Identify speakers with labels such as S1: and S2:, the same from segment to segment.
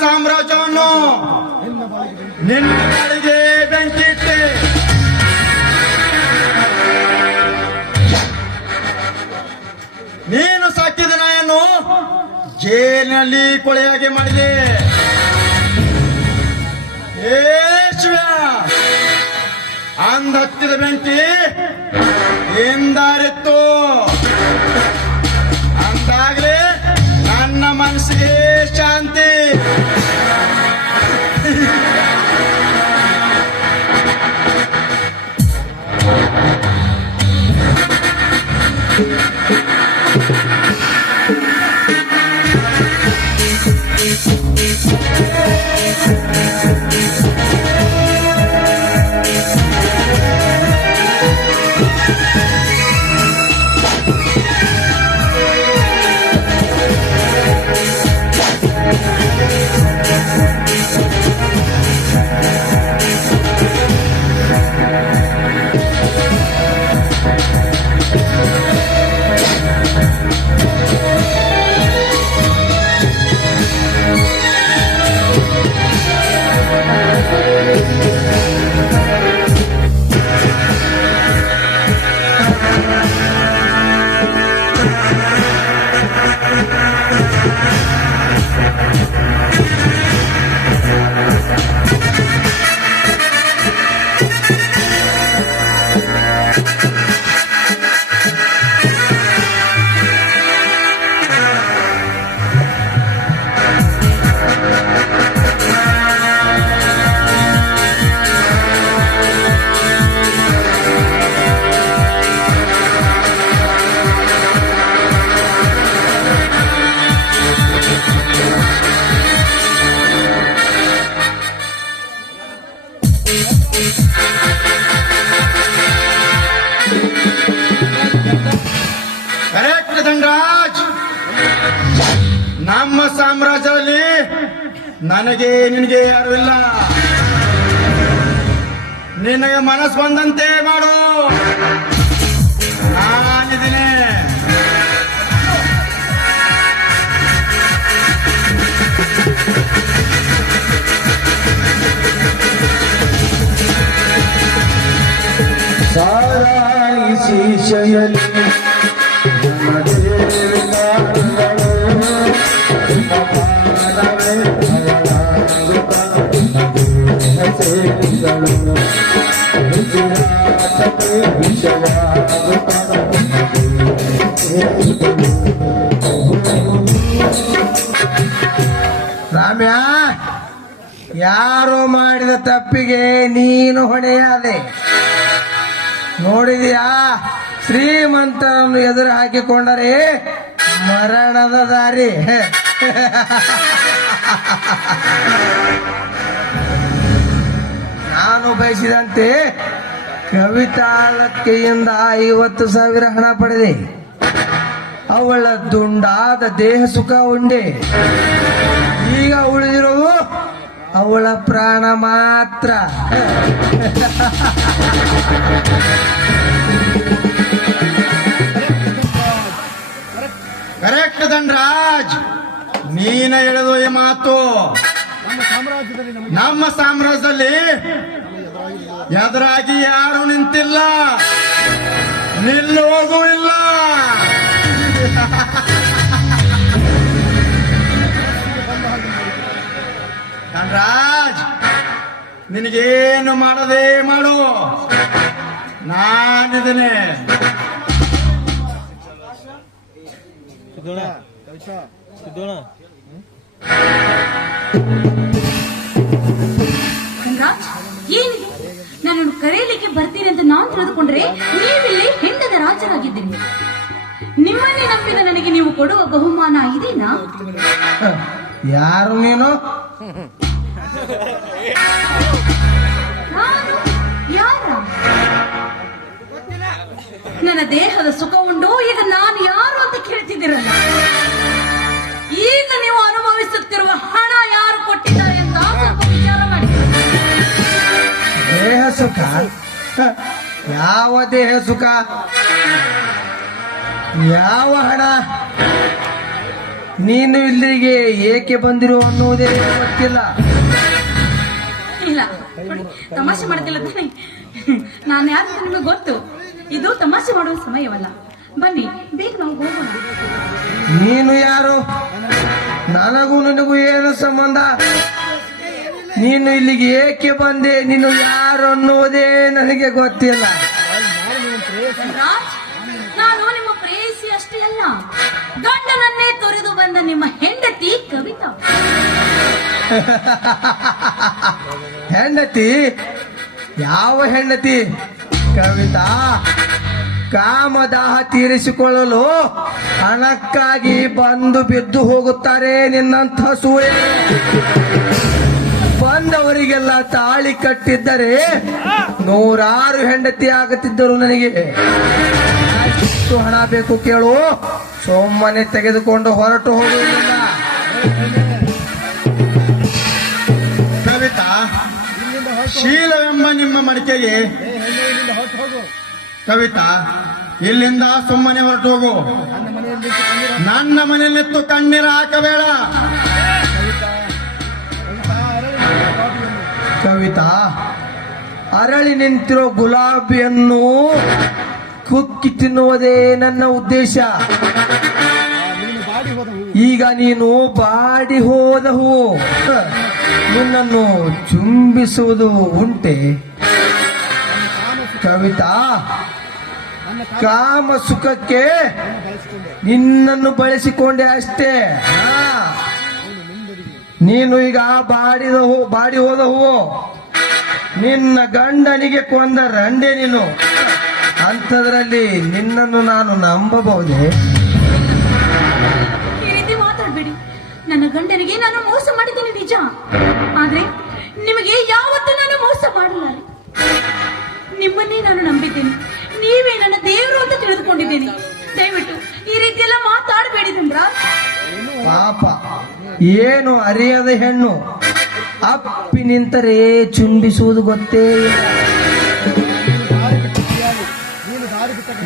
S1: ಸಾಮ್ರಾಜ್ಯವನ್ನು ನಿನ್ನ ಬಾಳಿಗೆ ಬೆಂಕಿ ಇಟ್ಟೆ ನೀನು ಸಾಕಿದ ನಾಯನ್ನು ಜೇಲಿನಲ್ಲಿ ಕೊಳೆಯಾಗಿ ಮಾಡಿದೆ. ಅಂದ ಹತ್ತಿದ ಬೆಂಕಿ ಹಿಂದಾರಿತ್ತು. ನಿನಗೆ ಮನಸ್ಸು ಬಂದಂತೆ ಮಾಡು. ನಾನಿದ್ದೀನಿ
S2: ನಮ್ಮ ದೇವರುಗಳು, ರಾಮ್ಯ ಯಾರೋ ಮಾಡಿದ ತಪ್ಪಿಗೆ ನೀನು ಹೊಣೆಯಾದೆ. ನೋಡಿದ್ಯಾ? ಶ್ರೀಮಂತರನ್ನು ಎದುರು ಹಾಕಿಕೊಂಡರೆ ಮರಣದ ದಾರಿ. ನಾನು ಬಯಸಿದಂತೆ ಕವಿತಾಳಕ್ಕೆಯಿಂದ ಐವತ್ತು ಸಾವಿರ ಹಣ ಪಡೆದೆ. ಅವಳ ದುಂಡಾದ ದೇಹ ಸುಖ ಉಂಡೆ. ಈಗ ಉಳಿದಿರೋದು ಅವಳ ಪ್ರಾಣ ಮಾತ್ರ.
S1: ಕರೆಕ್ಟ್ ದಂಡರಾಜ್ ನೀನ ಹೇಳೋದು ಮಾತು. ನಮ್ಮ ಸಾಮ್ರಾಜ್ಯದಲ್ಲಿ ಎದುರಾಗಿ ಯಾರು ನಿಂತಿಲ್ಲ. ನಿಲ್ಲುವುದೂ ಇಲ್ಲ ರಾಜ್ ನಿನಗೇನು ಮಾಡದೆ ಮಾಡು. ನಾನಿದ್ದೇನೆ
S3: ಸಿದ್ದೋಣ ಸಿದ್ದೋಣ
S4: ಬರ್ತೀನಿ ಅಂತ ನಾನು ತಿಳಿದುಕೊಂಡ್ರೆ ನೀವಿಲ್ಲಿ ಹೆಂಡದ ರಾಜರಾಗಿದ್ದೀರಿ. ನಿಮ್ಮನ್ನೇ ನಂಬಿದ ನನಗೆ ನೀವು ಕೊಡುವ ಬಹುಮಾನ ಇದೇನಾ?
S2: ಯಾರು ನೀನು?
S4: ನಾನು ಯಾರ? ನನ್ನ ದೇಹದ ಸುಖ ಉಂಡು ಈಗ ನಾನು ಯಾರು ಅಂತ ಕೇಳ್ತಿದ್ದೀರಲ್ಲ?
S2: ಯಾವ ದೇಹ ಸುಖ? ಯಾವ ಹಣ? ನೀನು ಇಲ್ಲಿಗೆ ಏಕೆ ಬಂದಿರು ಅನ್ನುವುದೇ ಗೊತ್ತಿಲ್ಲ.
S4: ಇಲ್ಲ ತಮಾಷೆ ಮಾಡ್ತಿಲ್ಲ ತಾನೆ. ನಾನು ಯಾರು ನಿಮಗೆ ಗೊತ್ತು. ಇದು ತಮಾಷೆ ಮಾಡುವ ಸಮಯವಲ್ಲ. ಬನ್ನಿ ಬೇಗ ನಾವು ಹೋಗೋಣ.
S2: ನೀನು ಯಾರು? ನನಗೂ ನಿನಗೂ ಏನು ಸಂಬಂಧ? ನೀನು ಇಲ್ಲಿಗೆ ಏಕೆ ಬಂದೆ? ನೀನು ಯಾರು ಅನ್ನುವುದೇ ನನಗೆ ಗೊತ್ತಿಲ್ಲ.
S4: ನಾನು ನಿಮ್ಮ ಪ್ರೇಯಸಿ ಅಷ್ಟೇ ಅಲ್ಲ. ಗಂಡನನ್ನೇ ತೊರೆದು ಬಂದ ನಿಮ್ಮ ಹೆಂಡತಿ ಕವಿತಾ.
S2: ಹೆಂಡತಿ? ಯಾವ ಹೆಂಡತಿ? ಕವಿತಾ ಕಾಮದಾಹ ತೀರಿಸಿಕೊಳ್ಳಲು ಹಣಕ್ಕಾಗಿ ಬಂದು ಬಿದ್ದು ಹೋಗುತ್ತಾರೆ ನಿನ್ನಂಥ ಸೂಳೆ. ಬಂದವರಿಗೆಲ್ಲ ತಾಳಿ ಕಟ್ಟಿದ್ದರೆ ನೂರಾರು ಹೆಂಡತಿ ಆಗುತ್ತಿದ್ದರು ನನಗೆ. ಎಷ್ಟು ಹಣ ಬೇಕು ಕೇಳು. ಸುಮ್ಮನೆ ತೆಗೆದುಕೊಂಡು ಹೊರಟು ಹೋಗುವುದಿಲ್ಲ.
S1: ಕವಿತಾ, ಶೀಲವೆಂಬ ನಿಮ್ಮ ಮಡಿಕೆಗೆ. ಕವಿತಾ, ಇಲ್ಲಿಂದ ಸುಮ್ಮನೆ ಹೊರಟು ಹೋಗು.
S3: ನನ್ನ
S1: ಮನೆಯಲ್ಲಿತ್ತು ಕಣ್ಣೀರ ಹಾಕಬೇಡ.
S2: ಕವಿತಾ, ಅರಳಿ ನಿಂತಿರೋ ಗುಲಾಬಿಯನ್ನು ಕುಕ್ಕಿ ತಿನ್ನುವುದೇ ನನ್ನ ಉದ್ದೇಶ. ಈಗ ನೀನು ಬಾಡಿ ಹೋದ ಹೂವು ನಿನ್ನನ್ನು ಚುಂಬಿಸುವುದು ಉಂಟೆ. ಕವಿತಾ, ಕಾಮ ಸುಖಕ್ಕೆ ನಿನ್ನನ್ನು ಬಳಸಿಕೊಂಡೆ ಅಷ್ಟೇ. ನೀನು ಈಗ ಬಾಡಿದ ಹೂ, ಬಾಡಿ ಹೋದ ಹೂವು, ನಿನ್ನ ಗಂಡನಿಗೆ ಕೊಂದ ರಂಡೆ ನೀನು. ಅಂಥದ್ರಲ್ಲಿ ನಿನ್ನನ್ನು ನಾನು ನಂಬಬಹುದೇ?
S4: ಈ ಮಾತಾಡಬೇಡಿ. ನನ್ನ ಗಂಡನಿಗೆ ನಾನು ಮೋಸ ಮಾಡಿದ್ದೇನೆ ನಿಜ. ಆದ್ರೆ ನಿಮಗೆ ಯಾವತ್ತೂ ನಾನು ಮೋಸ ಮಾಡಲಾರೆ ನಿಮ್ಮನ್ನೇ ನಾನು ನಂಬಿದ್ದೇನೆ. ನೀವೇ ನನ್ನ ದೇವರು ಅಂತ ತಿಳಿದುಕೊಂಡಿದ್ದೇನೆ. ದಯವಿಟ್ಟು ಈ ರೀತಿ ಎಲ್ಲ ಮಾತಾಡಬೇಡಿ ಧನ್ರಾಜ್.
S2: ಪಾಪ, ಏನು ಅರಿಯದ ಹೆಣ್ಣು ಅಪ್ಪಿ ನಿಂತರೆ ಚುಂಬಿಸುವುದು ಗೊತ್ತೇ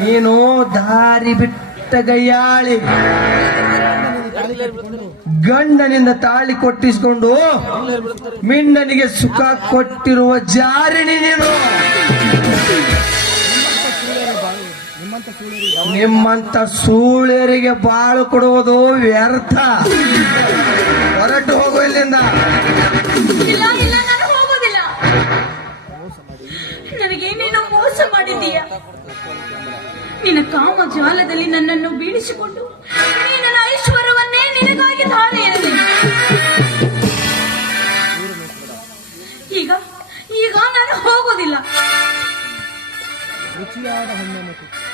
S3: ನೀನು ದಾರಿ ಬಿಟ್ಟ ಗೈಯಾಳಿ
S2: ಗಂಡನಿಂದ ತಾಳಿ ಕೊಟ್ಟಿಸಿಕೊಂಡು ಮಿಂಡನಿಗೆ ಸುಖ ಕೊಟ್ಟಿರುವ ಜಾರಿಣಿ ನೀನು.
S3: ನಿಮ್ಮಂತ ಸೂಳ್ಯರಿಗೆ
S2: ಬಾಳು ಕೊಡುವುದು ವ್ಯರ್ಥ. ಹೊರಟು ಹೋಗು ಇಲ್ಲಿಂದ.
S4: ಇಲ್ಲ ಇಲ್ಲ ನಾನು ಹೋಗೋದಿಲ್ಲ. ನನಗೆ ನೀನು ಮೋಸ ಮಾಡಿದೀಯ ನಿನ್ನ ಕಾಮ ಜಾಲದಲ್ಲಿ ನನ್ನನ್ನು ಬೀಳಿಸಿಕೊಂಡು ನನ್ನ ಐಶ್ವರ್ಯವನ್ನೇ ನಿನಗಾಗಿ ಧಾರೆ ಎರೆದೆ ಈಗ ಈಗ ನಾನು ಹೋಗೋದಿಲ್ಲ.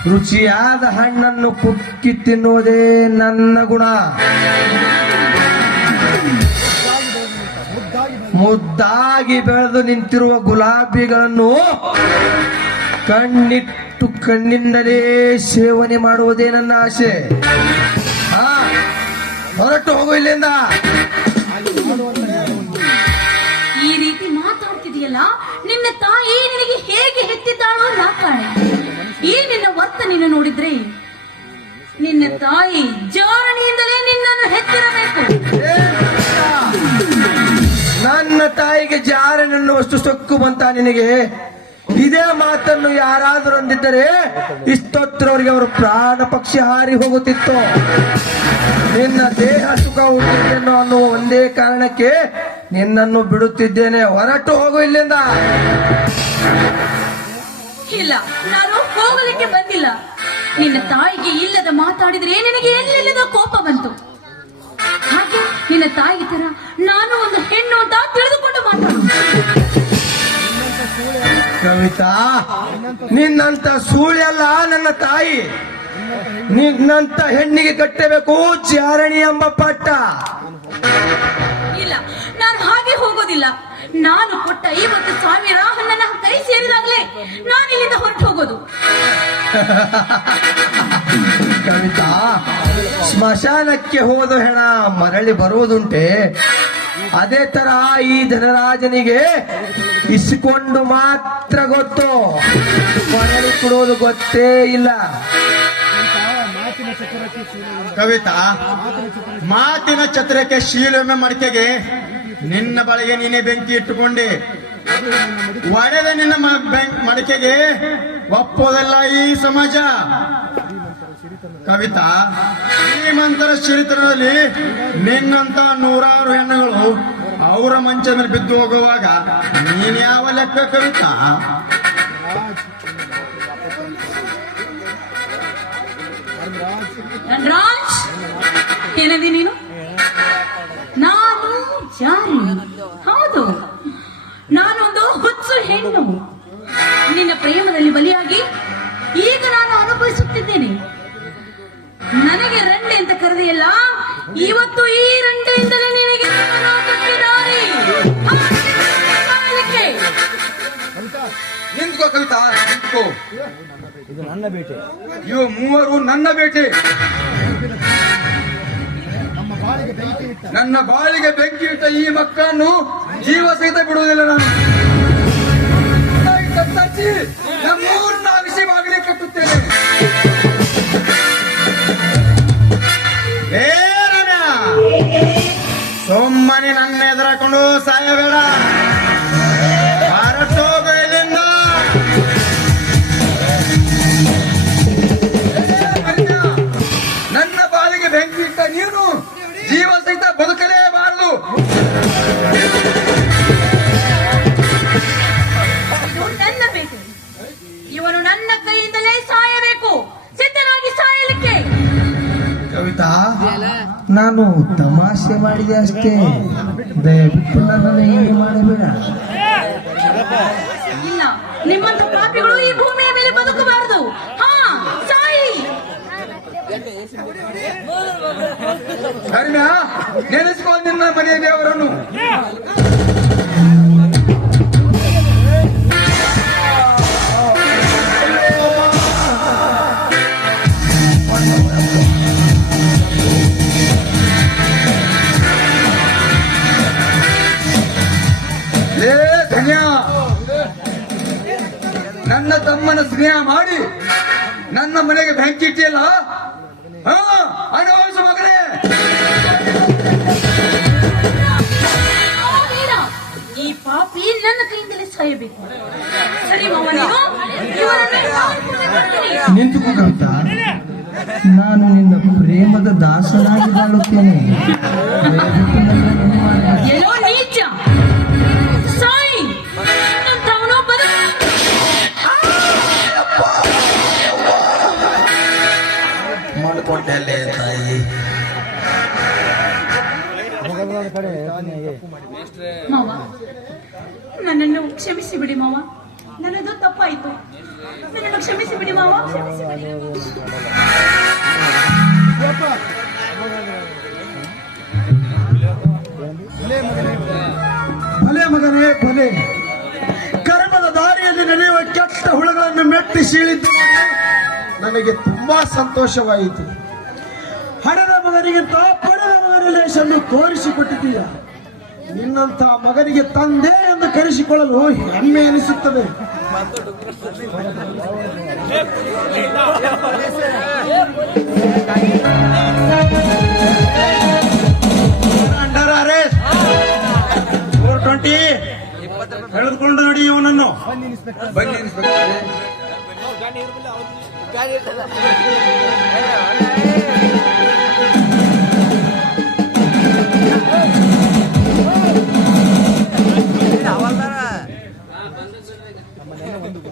S3: ರುಚಿಯಾದ ಹಣ್ಣನ್ನು
S2: ಕುಕ್ಕಿ ತಿನ್ನುವುದೇ ನನ್ನ ಗುಣ.
S3: ಮುದ್ದಾಗಿ
S2: ಬೆಳೆದು ನಿಂತಿರುವ ಗುಲಾಬಿಗಳನ್ನು ಕಣ್ಣಿಟ್ಟು ಕಣ್ಣಿಂದಲೇ ಸೇವನೆ ಮಾಡುವುದೇ ನನ್ನ ಆಸೆ. ಹೊರಟು ಹೋಗು ಇಲ್ಲಿಂದ.
S4: ಮಾತಾಡ್ತಿದೆಯಲ್ಲ ನಿನ್ನ ತಾಯಿ ನಿನಗೆ ಹೇಗೆ ಹೆತ್ತಿದ್ದಾಳೋ ನಾ ಕಾಣೆ. ಈ ನಿನ್ನ ವರ್ತನೆಯನ್ನು ನೋಡಿದ್ರೆ ನಿನ್ನ ತಾಯಿ ಜೋರಣಿಯಿಂದಲೇ ನಿನ್ನನ್ನು ಹೆತ್ತಿರಬೇಕು.
S2: ನನ್ನ ತಾಯಿಗೆ ಜಾರನೆನ್ನುವಷ್ಟು ಸೊಕ್ಕು ಬಂತ ನಿನಗೆ? ಇದೇ ಮಾತನ್ನು ಯಾರಾದರೂ ಅಂದಿದ್ದರೆ ಇಷ್ಟೊತ್ತರವರಿಗೆ ಅವರು ಪ್ರಾಣ ಪಕ್ಷಿ ಹಾರಿ ಹೋಗುತ್ತಿತ್ತು. ನಿನ್ನ ದೇಹ ಸುಖ ಹುಟ್ಟಿದ್ದೇನೋ ಅನ್ನುವ ಒಂದೇ ಕಾರಣಕ್ಕೆ ನಿನ್ನನ್ನು ಬಿಡುತ್ತಿದ್ದೇನೆ. ಹೊರಟು ಹೋಗು ಇಲ್ಲಿಂದ.
S4: ಇಲ್ಲ, ನಾನು ಹೋಗಲಿಕ್ಕೆ ಬಂದಿಲ್ಲ. ನಿನ್ನ ತಾಯಿಗೆ ಇಲ್ಲದ ಮಾತಾಡಿದ್ರೆ ನಿನಗೆ ಎಲ್ಲೆಲ್ಲದ ಕೋಪ ಬಂತು? ಹಾಗೆ ನಿನ್ನ ತಾಯಿ ತರ ನಾನು ಒಂದು ಹೆಣ್ಣು ಅಂತ ತಿಳಿದುಕೊಂಡು ಮಾತಾಡು.
S2: ಕವಿತಾ ನಿನ್ನಂತ ಸೂಳ್ಯಲ್ಲ ನನ್ನ ತಾಯಿ. ನಿನ್ನಂತ ಹೆಣ್ಣಿಗೆ ಕಟ್ಟಬೇಕು ಚಾರಣಿ ಎಂಬ ಪಟ್ಟ.
S4: ಇಲ್ಲ ನಾನು ಹಾಗೆ ಹೋಗೋದಿಲ್ಲ. ನಾನು ಕೊಟ್ಟ ಐವತ್ತು ಸಾವಿರ ನನ್ನ ಕೈ ಸೇರಿದಾಗಲೇ ನಾನು ಇಲ್ಲಿಂದ ಹೊರಟು ಹೋಗೋದು.
S2: ಕವಿತಾ ಸ್ಮಶಾನಕ್ಕೆ ಹೋದ ಹೆಣ ಮರಳಿ ಬರುವುದುಂಟೆ. ಅದೇ ತರ ಈ ಧನರಾಜನಿಗೆ ಇಸ್ಕೊಂಡು ಮಾತ್ರ ಗೊತ್ತು. ಮನೆಯಲ್ಲಿ ಕೊಡೋದು ಗೊತ್ತೇ ಇಲ್ಲ.
S1: ಕವಿತಾ, ಮಾತಿನ ಚತುರಕ್ಕೆ ಶೀಲೊಮ್ಮೆ ಮಡಿಕೆಗೆ ನಿನ್ನ ಬಳಿಗೆ ನೀನೇ ಬೆಂಕಿ ಇಟ್ಟುಕೊಂಡೆ. ಒಡೆದ ನಿನ್ನ ಮಡಿಕೆಗೆ ಒಪ್ಪೋದಲ್ಲ ಈ ಸಮಾಜ. ಕವಿತಾ, ಶ್ರೀಮಂತರ ಸಿರಿತನದಲ್ಲಿ ನಿನ್ನಂತ ನೂರಾರು ಹೆಣ್ಣುಗಳು ಅವರ ಮಂಚ ಮೇಲೆ ಬಿದ್ದು ಹೋಗುವಾಗ ನೀನ್ ಯಾವ ಲೆಕ್ಕ ಕವಿತಾ?
S4: ರಾಜ್ ಏನದಿ ನೀನು? ನಾನು ಜಾರಿ. ಹೌದು. ನಾನೊಂದು ಹುಚ್ಚು ಹೆಣ್ಣು. ನಿನ್ನ ಪ್ರೇಮದಲ್ಲಿ
S5: ನಿಂತ್ಕೋ
S3: ಇದು ನನ್ನ ಬೇಟೆ
S5: ಇವು ಮೂವರು ನನ್ನ
S3: ನಮ್ಮ ಬೆಂಕಿ ಇಟ್ಟ.
S5: ನನ್ನ ಬಾಳಿಗೆ ಬೆಂಕಿ ಇಟ್ಟ ಈ ಮಕ್ಕಳನ್ನು ಜೀವ ಸಹಿತ ಬಿಡುವುದಿಲ್ಲ ನಾನು.
S2: ತಮಾಷೆ ಮಾಡಿದೆ ಅಷ್ಟೇ. ದಯವಿಟ್ಟು ನನ್ನನ್ನು ಹೀಗೆ ಮಾಡಬೇಡ.
S4: ಇಲ್ಲ ನಿಮ್ಮಂತ ಪಾಪಿಗಳು ಈ ಭೂಮಿಯ ಮೇಲೆ ಬದುಕಬಾರದು. ಹಾ ಸಾಯಿ.
S5: ಕರ್ಮ್ಯ ನೆನೆಸ್ಕೊ ನಿನ್ನ ಮನೆಯ ದೇವರನ್ನು. ತಮ್ಮನ ಸ್ನೇಹ ಮಾಡಿ ನನ್ನ ಮನೆಗೆ ಬೆಂಕಿ ಇಟ್ಟಿಯಲ್ಲ? ಹಾ ಅನುಭವಿಸು ಮಗನೇ
S4: ಈ ಪಾಪಿ ನನ್ನ ಕೈಯಿಂದಲೇ ಸಾಯಬೇಕು. ಸರಿ ಮಾವ ನೀನು
S2: ನಿನ್ನ ಪ್ರೇಮದ ದಾಸನಾಗಿ ಬಾಳುತ್ತೇನೆ.
S4: ಎಲ್ಲೋ ನೀಚ.
S2: ಮಾಡಿಕೊಂಡೆಲ್ಲೇ ತಾಯಿ
S4: ಮಾವ ನನ್ನನ್ನು ಕ್ಷಮಿಸಿ ಬಿಡಿ ಮಾವ. ನನ್ನದು ತಪ್ಪಾಯ್ತು. ನನ್ನನ್ನು ಕ್ಷಮಿಸಿ ಬಿಡಿ ಮಾವ. ಕ್ಷಮಿಸಿ ಬಿಡಿ
S1: ಭಲೆ ಮಗನೇ ಭಲೆ. ಕರ್ಮದ ದಾರಿಯಲ್ಲಿ ನಡೆಯುವ ಕೆಟ್ಟ ಹುಳುಗಳನ್ನು ಮೆಟ್ಟಿ ಸೀಳಿದ್ದು ನನಗೆ ತುಂಬಾ ಸಂತೋಷವಾಯಿತು. ಹಣದ ಮಗನಿಗಿಂತ ಪಡೆದ ಮಗನ ಲೇಷನ್ನು ತೋರಿಸಿಕೊಟ್ಟಿದ್ದೀಯ ನಿನ್ನಂತ ಮಗನಿಗೆ ತಂದೆ ಎಂದು ಕರೆಸಿಕೊಳ್ಳಲು ಹೆಮ್ಮೆ ಅನಿಸುತ್ತದೆ ಹೇಳಿದ್ಕೊಂಡು ಫೋರ್ ಟ್ವೆಂಟಿ ಎಳೆದುಕೊಂಡು ನೋಡಿ ಇವನನ್ನು
S3: ಬನ್ನಿ ಇನ್ಸ್ಪೆಕ್ಟರ್
S5: ಬನ್ನಿ ಗಾಡಿ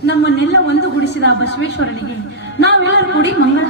S4: ನಮ್ಮನ್ನೆಲ್ಲ ಒಂದು ಗುಡಿಸಿದ ಬಸವೇಶ್ವರನಿಗೆ ನಾವೆಲ್ಲರೂ ಕೂಡಿ ಮಂಗಳ.